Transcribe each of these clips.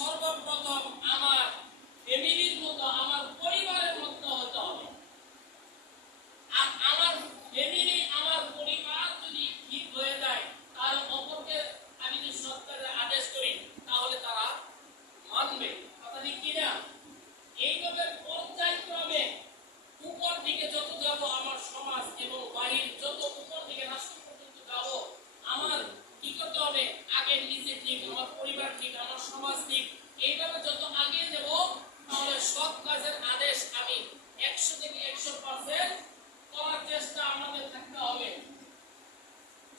সর্বপ্রথম আমার ফ্যামিলির মতো, আমার পরিবারের মতো হতে হবে। আর আমার ফ্যামিলি, আমার পরিবার যদি ঠিক হয়ে যায়, তাহলে অপরকে আমি যদি সৎ কাজের আদেশ করি তাহলে তারা মানবে। কথা ঠিক কিনা? এইভাবে পর্যায়ক্রমে উপর দিকে যত যাব, আমার সমাজ এবং বাহির যত উপর দিকে রাষ্ট্র পর্যন্ত যাব, আমার কি করতে হবে? আগে নিজে ঠিক, আমার পরিবার ঠিক, আমার সমাজ ঠিক। এইভাবে যত আগে যাব, তাহলে সৎ কাজের আদেশ আমি 100 থেকে 100% করার চেষ্টা আমাদের থাকতে হবে।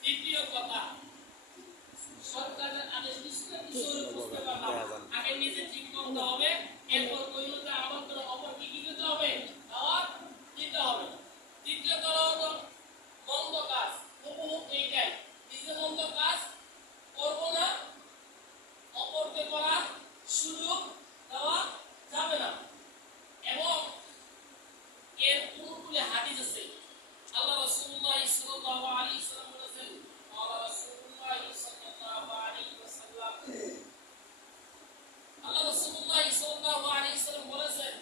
দ্বিতীয় কথা, সৎ কাজের আদেশ বুঝতে পারলাম, আগে নিজে ঠিক করতে হবে, এরপর ওই অনুযায়ী আমল করে অপর কি দিতে হবে? দাওয়াত দিতে হবে। তৃতীয় কথা হলো মন্দ কাজ। উপভোগ এইটাই, নিজে মন্দ কাজ করব না, অপরকে করার সুযোগ দেওয়া যাবে না। এবং এর অনুকূলে হাদিস আছে। আল্লাহ রাসূলুল্লাহ সাল্লাল্লাহু আলাইহি ওয়াসাল্লাম বলেছেন, আল্লাহ রাসূলুল্লাহ সাল্লাল্লাহু আলাইহি ওয়াসাল্লাম, আল্লাহ রাসূলুল্লাহ সাল্লাল্লাহু আলাইহি ওয়াসাল্লাম বলেছেন,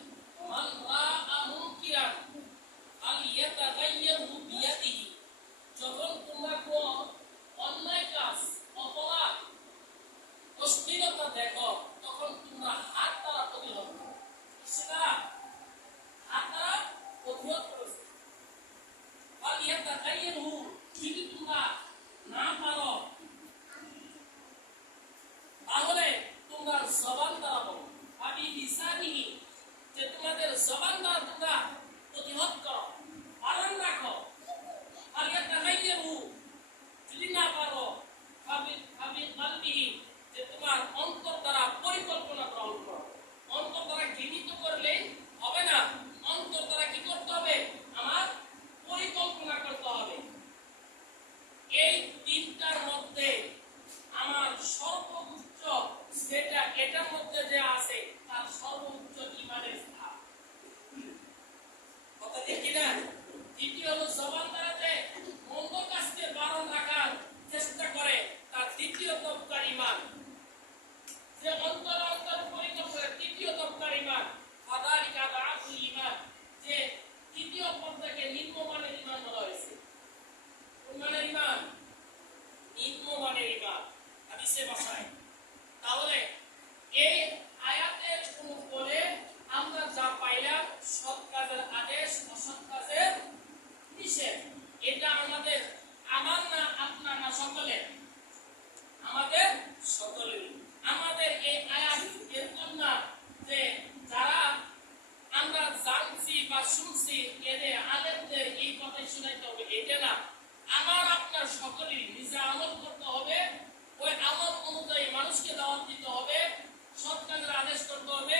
মান রাআ মুনকিরান ফালইয়াতাগায়্যারহু বিয়াদিহি। যখন তোমরা কোন অন্যায় কাজ, অপরাধ, অশ্লীলতা দেখো, তখন তোমরা হাত দ্বারা প্রতিহত করো। সেটা হাত দ্বারা প্রতিহত করো। ফালইয়াতাগায়্যারহু, যদি তোমরা না পারো তাহলে তোমরা জবান দ্বারা বলো। আবি লিসানিহি, যে তোমাদের জবান দ্বারা তোমরা প্রতিহত করো, পালন রাখো। ফালইয়াতাগায়্যারহু, যদি না পারো ফাবি কলবিহি, যে তোমার অন্তর দ্বারা পরিকল্পনা গ্রহণ করো। অন্তর দ্বারা ঘৃণিত করলে হবে না, অন্তর দ্বারা কি করতে হবে? আমার পরিকল্পনা করতে হবে। এই তিনটার মধ্যে আমার সর্বোচ্চ যেটা, এটার মধ্যে যে আছে, তার সর্বোচ্চ ইমানের স্থান। কথা ঠিক কিনা? দ্বিতীয় হলো জবান দ্বারা যে মন্দ কাজকে বারণ রাখার চেষ্টা করে, তার দ্বিতীয় তবকার ইমান। যে অন্তর পরিকল্পনা, তৃতীয় তবকার ইমান। ফাদালিকা দাআফুল ইমান, যে তৃতীয় পর্যায়ে নিম্নমানের ইমান বলা হয়েছে। কোন মানের ইমান? নিম্নমানের ইমান, হাদিসে ভাষায়। তাহলে এই আয়াতের উপরে আমরা যা পাইলাম, সৎ কাজের আদেশ, অসৎ কাজের নিষেধ, এটা আমাদের, আমার না, আপনার না, সকলের, আমাদের সকলের। আমাদের এই আয়াত এরকম না যে যারা আমরা জানছি বা শুনছি এদের আলেমদের এই কথাই শোনাইতে হবে, এটা না। আমার আপনার সকলেরই নিজে আমল করতে হবে, ওই আমল অনুযায়ী মানুষকে দাওয়াত দিতে হবে, সৎ কাজের আদেশ করতে হবে,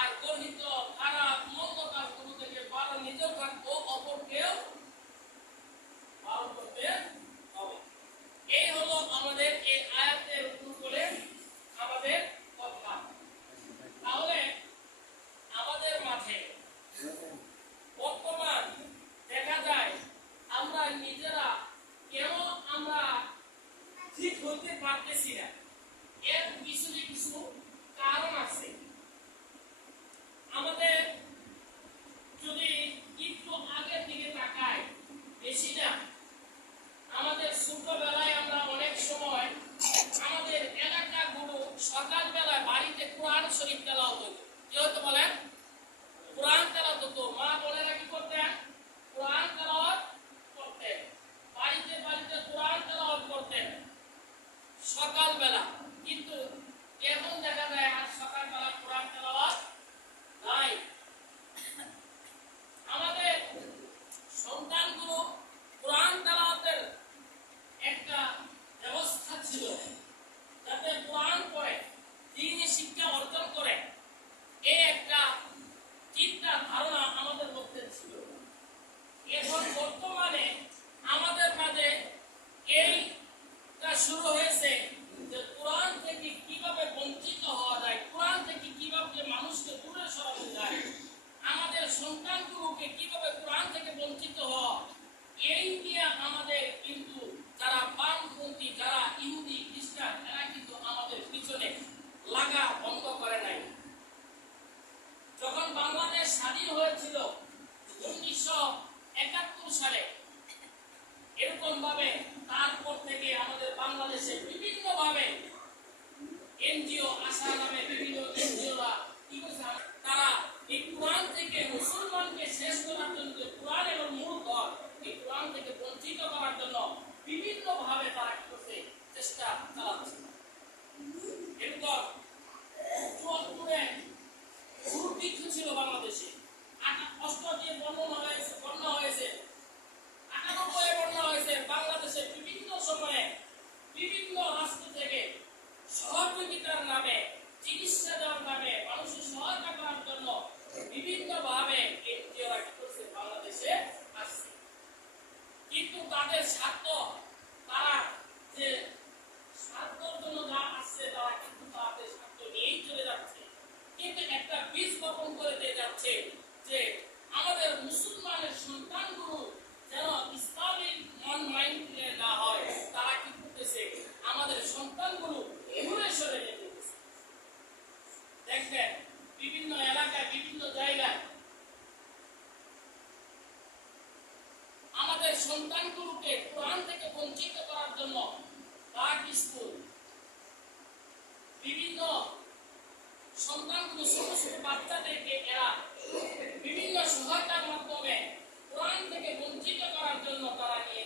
আর গর্হিত খারাপ মন্দ কাজগুলো থেকে বারণ নিজেও থাকবো, অপরকেও বারণ করতে হবে। এই হলো আমাদের এই আয়াতের উপরে আমাদের কথা। তাহলে আমাদের মাঝে বর্তমান দেখা যায় আমরা নিজেরা কেন আমরা ঠিক হইতে পারতেছি না, এর পিছনে কিছু কারণ আছে। আমাদের যদি একটু আগের দিকে তাকাই, বেশি না, আমাদের ছোটবেলায় আমরা অনেক সময় আমাদের এলাকাগুলো সকালবেলায় বাড়িতে কোরআন শরীফ তেলাওয়াত হতো। কি হতো বলেন? কোরআন তেলাওয়াত হতো। মা বোনেরা কি করতেন? কোরআন তেলাওয়াত করতেন, বাড়িতে বাড়িতে কোরআন তেলাওয়াত করতেন সকালবেলা। কিন্তু এখন দেখা যায় আর সকালবেলা কোরআন তেলাওয়াত নাই। আমাদের সন্তানগুলো কোরআন তেলাওয়াতের একটা ব্যবস্থা ছিল, যাতে কোরআন পড়ে দ্বীনি শিক্ষা অর্জন করে, এই একটা চিন্তা ধারণা আমাদের মধ্যে ছিল। দেখবেন বিভিন্ন এলাকায় বিভিন্ন জায়গায় আমাদের সন্তানগুলোকে কোরআন থেকে বঞ্চিত করার জন্য পাক স্কুল বিভিন্ন সন্তানগুলো ছোট ছোট বাচ্চাদেরকে এরা বিভিন্ন সহায়তার মাধ্যমে কোরআন থেকে বঞ্চিত করার জন্য তারা নিয়ে